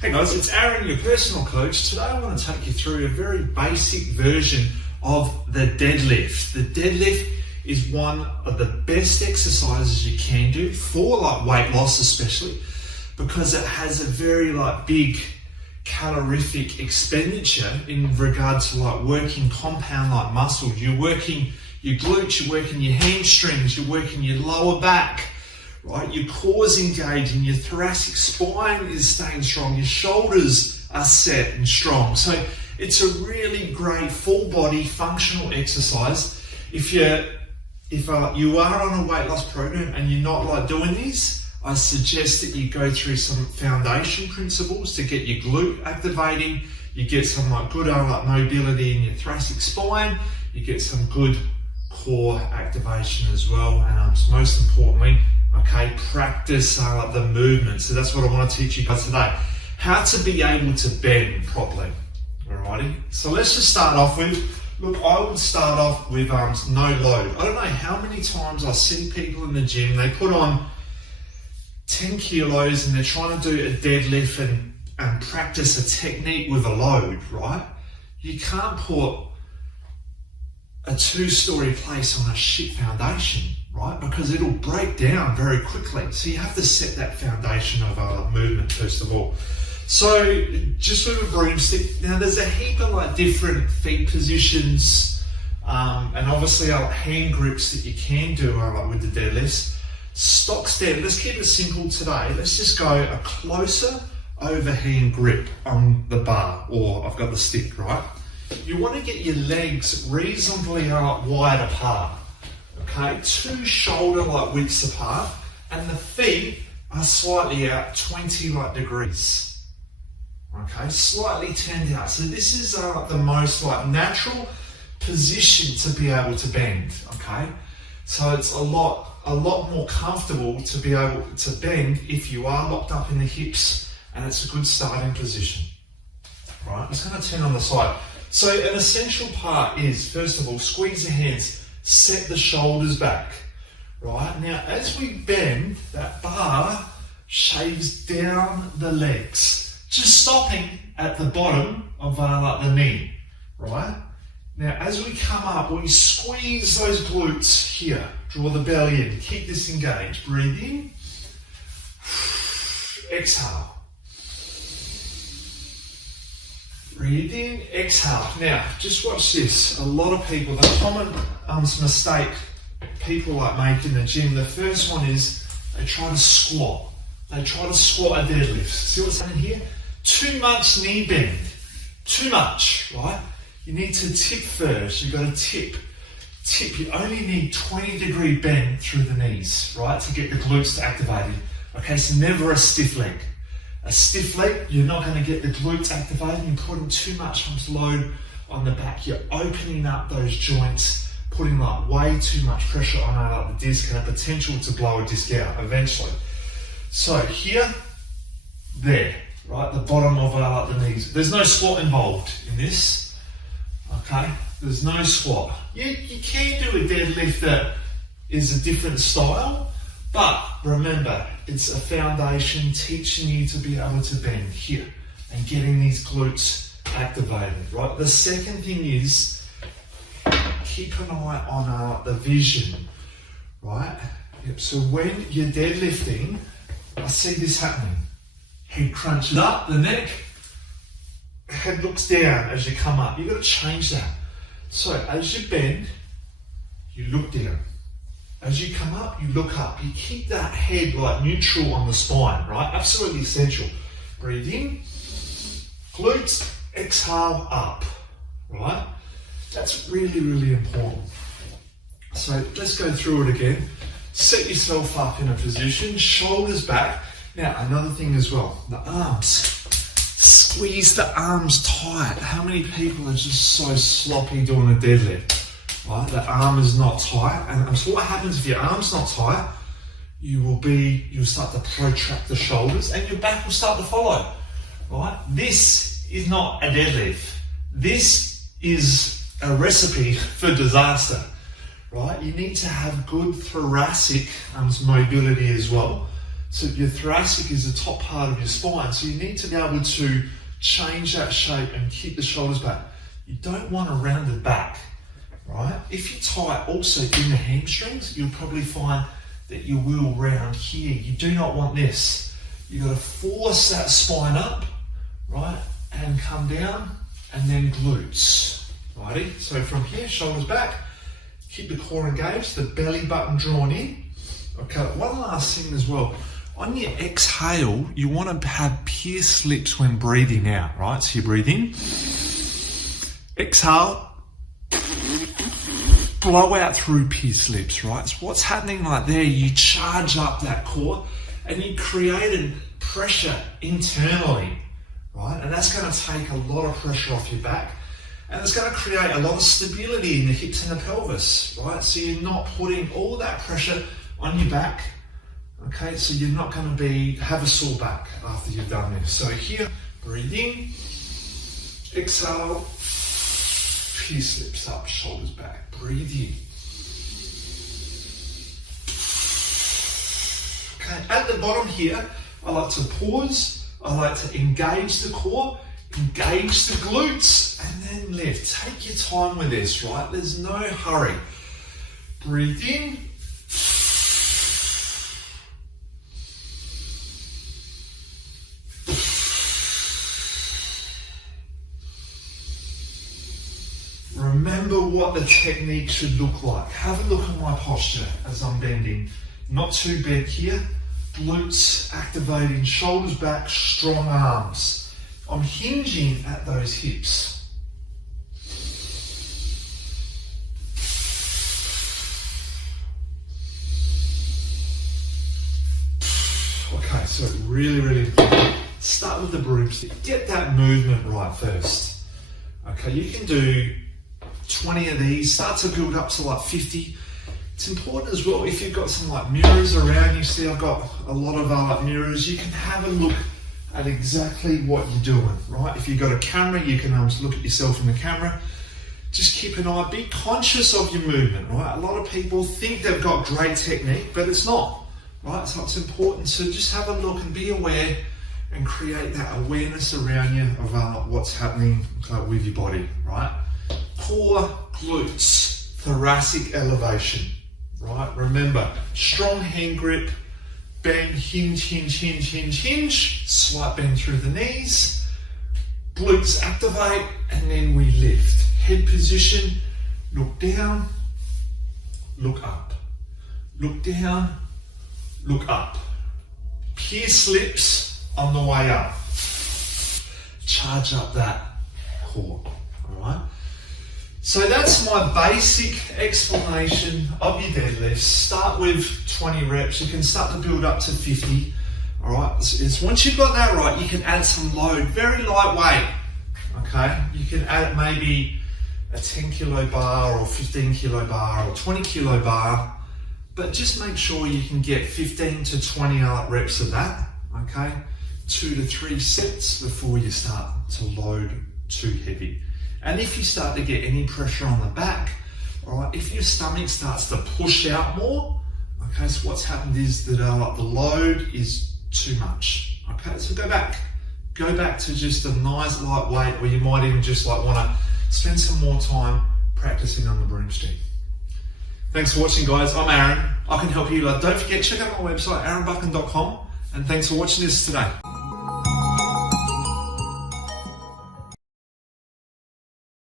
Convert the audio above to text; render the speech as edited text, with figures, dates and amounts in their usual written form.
Hey guys, it's Aaron, your personal coach. Today I want to take you through a very basic version of the deadlift. The deadlift is one of the best exercises you can do for weight loss especially, because it has a very big calorific expenditure in regards to working compound muscles. You're working your glutes, you're working your hamstrings, you're working your lower back, right? Your core's engaging, your thoracic spine is staying strong, your shoulders are set and strong. So it's a really great full body functional exercise. If you are on a weight loss program and you're not doing these, I suggest that you go through some foundation principles to get your glute activating, you get some good mobility in your thoracic spine, you get some good core activation as well, and most importantly, practice the movement. So that's what I want to teach you guys today. How to be able to bend properly. Alrighty, so let's just start off with, I would start off with no load. I don't know how many times I see people in the gym, they put on 10 kilos and they're trying to do a deadlift and practice a technique with a load, right? You can't put a 2-story place on a shit foundation, right? Because it'll break down very quickly. So you have to set that foundation of movement first of all. So just with a broomstick, now there's a heap of different feet positions, and obviously hand grips that you can do with the deadlifts. Stock stand, let's keep it simple today. Let's just go a closer overhand grip on the bar, or I've got the stick, right? You want to get your legs reasonably wide apart, okay? 2 shoulder widths apart, and the feet are slightly out 20 degrees, okay? Slightly turned out. So this is the most natural position to be able to bend, okay? So it's a lot more comfortable to be able to bend if you are locked up in the hips, and it's a good starting position. Right, I'm just going to turn on the side. So an essential part is, first of all, squeeze the hands, set the shoulders back. Right, now as we bend, that bar shaves down the legs, just stopping at the bottom of the knee. Right, now as we come up, we squeeze those glutes here, draw the belly in, keep this engaged, breathe in, exhale. Breathe in, exhale. Now, just watch this. A lot of people, the common mistake people make in the gym, the first one is they try to squat. They try to squat a deadlift. See what's happening here? Too much knee bend. Too much, right? You need to tip first. You've got to tip. Tip. You only need 20-degree bend through the knees, right, to get the glutes activated. Okay, so never a stiff leg. A stiff leg, you're not going to get the glutes activated. You're putting too much load on the back. You're opening up those joints, putting way too much pressure on the disc, and a potential to blow a disc out eventually. So here, there, right, the bottom of the knees. There's no squat involved in this, okay? There's no squat. You can do a deadlift that is a different style, but remember, it's a foundation teaching you to be able to bend here and getting these glutes activated, right? The second thing is keep an eye on the vision, right? Yep. So when you're deadlifting, I see this happening. Head crunches up, the neck, head looks down as you come up. You've got to change that. So as you bend, you look down. As you come up, you look up. You keep that head neutral on the spine, right? Absolutely essential. Breathe in, glutes, exhale up, right? That's really, really important. So let's go through it again. Set yourself up in a position, shoulders back. Now, another thing as well, the arms. Squeeze the arms tight. How many people are just so sloppy doing a deadlift? Right, the arm is not tight, and so what happens if your arm's not tight? You'll start to protract the shoulders, and your back will start to follow. Right, this is not a deadlift. This is a recipe for disaster. Right, you need to have good thoracic mobility as well So your thoracic is the top part of your spine. So you need to be able to change that shape and keep the shoulders back. You don't want a rounded back, right? If you tie also in the hamstrings, you'll probably find that you will round here. You do not want this. You've got to force that spine up, right? And come down, and then glutes, righty? So from here, shoulders back, keep the core engaged, the belly button drawn in. Okay, one last thing as well. On your exhale, you want to have pierced lips when breathing out, right? So you breathe in, exhale, blow out through pierced lips, right? So what's happening right there, you charge up that core and you create pressure internally, right? And that's going to take a lot of pressure off your back, and it's going to create a lot of stability in the hips and the pelvis, right? So you're not putting all that pressure on your back. Okay, so you're not going to have a sore back after you've done this. So here, breathe in, exhale, pierce lips up, shoulders back, breathe in. Okay, at the bottom here, I like to pause, I like to engage the core, engage the glutes, and then lift. Take your time with this, right? There's no hurry. Breathe in. Remember what the technique should look like. Have a look at my posture as I'm bending. Not too bent here. Glutes activating, shoulders back, strong arms. I'm hinging at those hips. Okay, so really important. Start with the broomstick. Get that movement right first. Okay, you can do 20 of these, start to build up to like 50. It's important as well, if you've got some like mirrors around you, see I've got a lot of mirrors, you can have a look at exactly what you're doing, right? If you've got a camera, you can look at yourself in the camera. Just keep an eye, be conscious of your movement, right? A lot of people think they've got great technique, but it's not, right? So it's important to just have a look and be aware and create that awareness around you of what's happening with your body, right? Core, glutes, thoracic elevation, right? Remember, strong hand grip, bend, hinge, slight bend through the knees, glutes activate, and then we lift. Head position, look down, look up, look down, look up. Pierce lips on the way up. Charge up that core, all right? So that's my basic explanation of your deadlifts. Start with 20 reps. You can start to build up to 50. All right. It's once you've got that right, you can add some load, very lightweight. Okay. You can add maybe a 10 kilo bar or 15 kilo bar or 20 kilo bar, but just make sure you can get 15 to 20 reps of that. Okay. 2 to 3 sets before you start to load too heavy. And if you start to get any pressure on the back, all right, if your stomach starts to push out more, okay, so what's happened is that the load is too much. Okay, so go back to just a nice lightweight, where you might even just want to spend some more time practicing on the broomstick. Thanks for watching, guys. I'm Aaron. I can help you. Don't forget, check out my website, aaronbuchan.com, and thanks for watching this today.